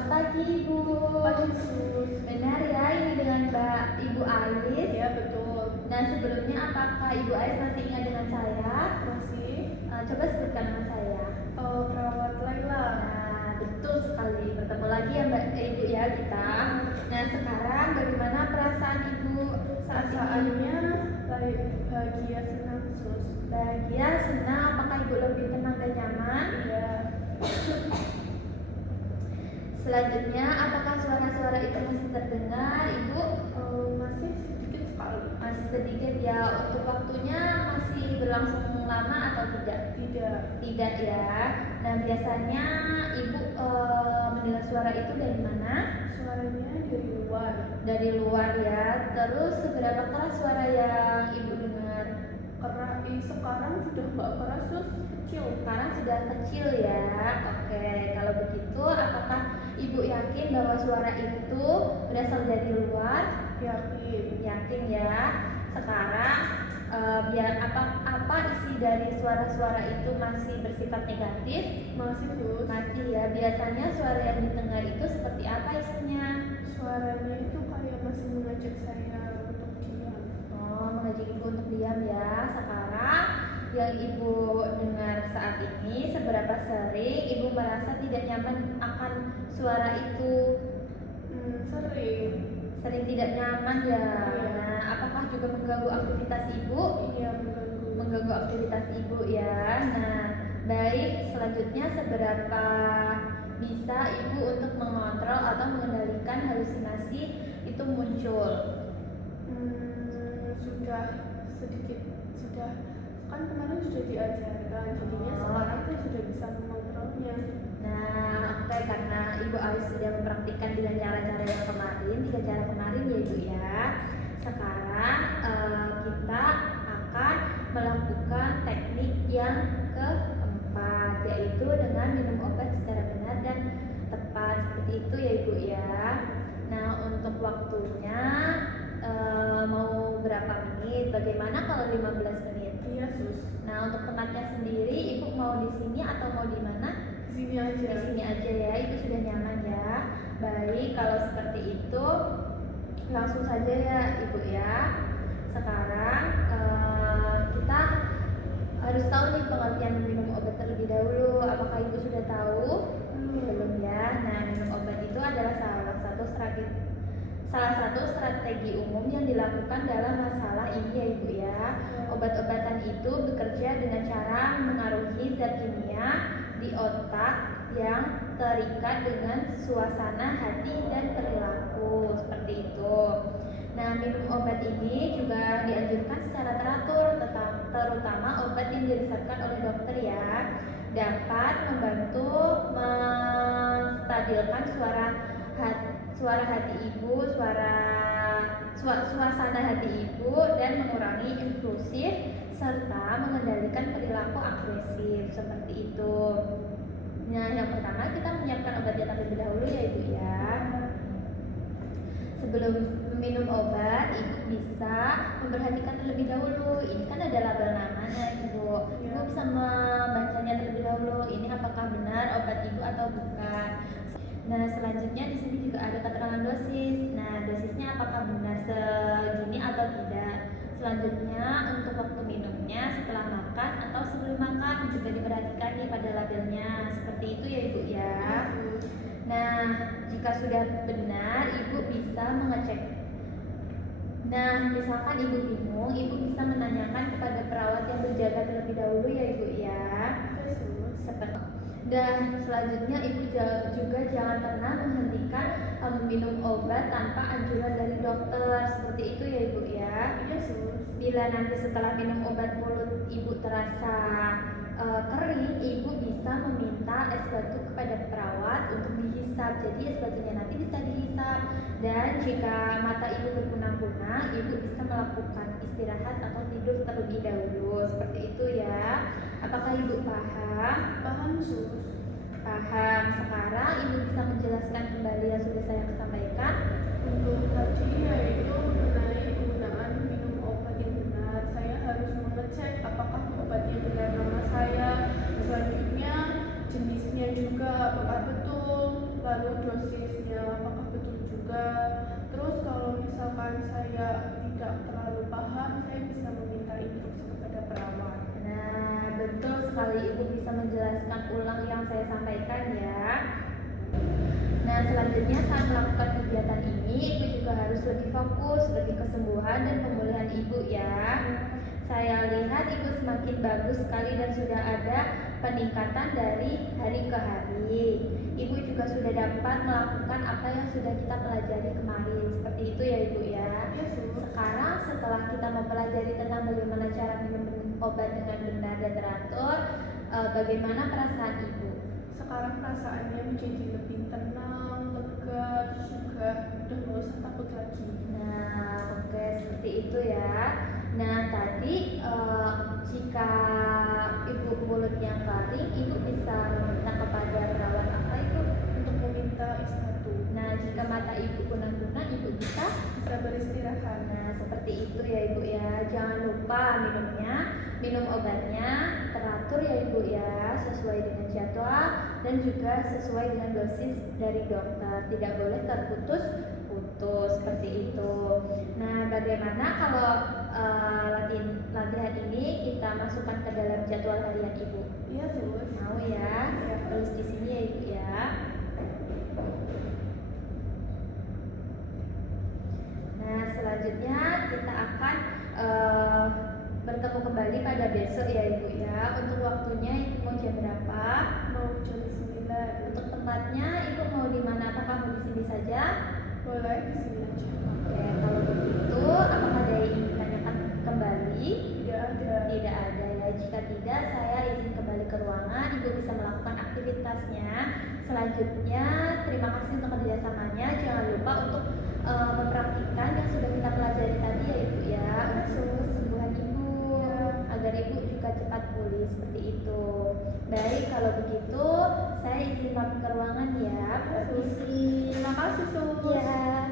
Selamat pagi Ibu. Pagi Sus. Benar ya, ini dengan Mbak Ibu Ais. Ya betul. Nah sebelumnya apakah Ibu Ais masih ingat dengan saya? Masih Coba sebutkan nama saya. perawat Laila. Nah betul sekali, bertemu lagi ya Mbak Ibu ya kita. Nah sekarang bagaimana perasaan Ibu saat ini? Perasaannya bahagia, senang Sus. Bahagia, senang, apakah Ibu lebih tenang dan nyaman? Iya. Selanjutnya, apakah suara-suara itu masih terdengar, Ibu? Masih sedikit sekali. Masih sedikit ya. Untuk waktunya masih berlangsung lama atau tidak? Tidak. Tidak ya. Nah, biasanya Ibu mendengar suara itu dari mana? Suaranya dari luar. Dari luar ya. Terus seberapa keras suara yang Ibu dengar? Sekarang sudah nggak keras Sus, kecil. Sekarang sudah kecil ya. Oke, kalau begitu apakah Ibu yakin bahwa suara itu berasal dari luar? Yakin. Yakin ya. Sekarang biar apa isi dari suara-suara itu masih bersifat negatif? Masih Sus. Masih ya. Biasanya suara yang didengar itu seperti apa isinya? Suaranya itu kayak masih mengajak saya untuk diam. Oh, mengajak Ibu untuk diam ya. Sekarang yang Ibu dengar saat ini, seberapa sering Ibu merasa tidak nyaman akan suara itu? Sering. Sering tidak nyaman ya. Iya. Nah, apakah juga mengganggu aktivitas Ibu? Iya, mengganggu. Mengganggu aktivitas Ibu ya. Nah, baik, selanjutnya seberapa bisa Ibu untuk mengontrol atau mengendalikan halusinasi itu muncul? Sudah sedikit, kan kemarin sudah diajarkan, jadinya sekarang saya sudah bisa mengontrolnya. Nah, oke, karena Ibu Ais sudah mempraktikkan dengan cara-cara yang kemarin, 3 cara kemarin ya Ibu ya. Sekarang kita akan melakukan teknik yang keempat, yaitu dengan minum obat secara benar dan tepat, seperti itu ya Ibu ya. Nah, untuk waktunya mau berapa menit? Bagaimana kalau 15 menit? Iya Sus. Nah, untuk tempatnya sendiri, Ibu mau di sini atau mau di mana? Di sini aja. Di sini aja ya, itu sudah nyaman ya. Baik, kalau seperti itu langsung saja ya Ibu ya. Sekarang kita harus tahu nih pengertian minum obat terlebih dahulu. Apakah Ibu sudah tahu? Belum ya. Nah, minum obat itu adalah salah satu strategi umum yang dilakukan dalam masalah ini ya Ibu ya. Obat-obatan itu bekerja dengan cara mengaruhi zat kimia di otak yang terikat dengan suasana hati dan perilaku, seperti itu. Nah, minum obat ini juga dianjurkan secara teratur, terutama obat yang diresepkan oleh dokter ya. Dapat membantu menstabilkan suara hati Ibu, suasana hati Ibu, dan mengurangi impulsif serta mengendalikan perilaku agresif, seperti itu. Nah, yang pertama kita menyiapkan obatnya terlebih dahulu ya Ibu ya. Sebelum minum obat, Ibu bisa memperhatikan terlebih dahulu. Ini kan ada label namanya Ibu. Ibu bisa membacanya terlebih dahulu. Ini apakah benar obat Ibu atau bukan? Nah, selanjutnya di sini juga ada keterangan dosis. Nah, dosisnya apakah benar segini atau tidak? Selanjutnya untuk waktu minumnya setelah makan atau sebelum makan juga diperhatikan nih pada labelnya. Seperti itu ya Ibu ya. Nah, jika sudah benar, Ibu bisa mengecek. Nah, misalkan Ibu bingung, Ibu bisa menanyakan kepada perawat yang berjaga terlebih dahulu ya Ibu ya. Dan selanjutnya Ibu juga jangan pernah menghentikan minum obat tanpa anjuran dari dokter, seperti itu ya Ibu ya. Iya Sus. Bila nanti setelah minum obat mulut Ibu terasa kering, Ibu bisa meminta es batu kepada perawat untuk dihisap. Jadi es batunya nanti bisa dihisap. Dan jika mata Ibu berkunang-kunang, Ibu bisa melakukan istirahat atau tidur terlebih dahulu, seperti itu ya. Apakah Ibu paham? Paham Sus. Paham. Sekarang Ibu bisa menjelaskan kembali yang sudah saya sampaikan. Untuk tadi yaitu mengenai penggunaan minum obat yang benar, saya harus mengecek apakah obatnya benar nama saya, selanjutnya jenisnya juga apakah betul, lalu dosis saya bisa meminta instruksi kepada perawat. Nah, betul sekali Ibu bisa menjelaskan ulang yang saya sampaikan ya. Nah, selanjutnya saat melakukan kegiatan ini, Ibu juga harus lebih fokus, lebih kesembuhan dan pemulihan Ibu ya. Saya lihat Ibu semakin bagus sekali dan sudah ada peningkatan dari hari ke hari. Ibu juga sudah dapat melakukan apa yang sudah kita pelajari kemarin. Seperti itu ya Ibu ya. Ya, Sus. Sekarang setelah kita mempelajari tentang bagaimana cara minum obat dengan benar dan teratur, bagaimana perasaan Ibu? Sekarang perasaannya menjadi lebih tenang, lega, terus juga udah nggak usah takut lagi. Nah, oke seperti itu ya. Nah, tadi jika Ibu mulutnya garing, Ibu bisa meminta kepada perawat apa Ibu? Untuk meminta istirahat, Nah, jika mata Ibu kunang-kunang, Ibu bisa. bisa beristirahat. Nah, seperti itu ya Ibu ya. Jangan lupa minumnya, minum obatnya teratur ya Ibu ya, sesuai dengan jadwal dan juga sesuai dengan dosis dari dokter. Tidak boleh terputus-putus seperti itu. Nah, bagaimana kalau latihan ini kita masukkan ke dalam jadwal harian Ibu? Iya, Sus. Mau ya? Terus di sini ya Ibu ya. Nah, selanjutnya kita akan bertemu kembali pada besok ya Ibu ya. Untuk waktunya Ibu mau jam berapa? Mau jam 9. Untuk tempatnya Ibu mau di mana? Apakah mau di sini saja? Boleh di sini aja. Oke, kalau begitu apakah ada yang ingin ditanyakan kembali? Tidak ada. Tidak ada ya. Jika tidak, saya izin kembali ke ruangan. Ibu bisa melakukan aktivitasnya. Selanjutnya, terima kasih untuk kerjasamanya. Jangan lupa untuk mempraktikkan yang sudah kita pelajari tadi ya Ibu ya, untuk kesembuhan Ibu, agar Ibu juga cepat pulih seperti itu. Baik, kalau begitu saya izin pamit ke ruangan ya. Permisi. Terima kasih, Sus. Ya.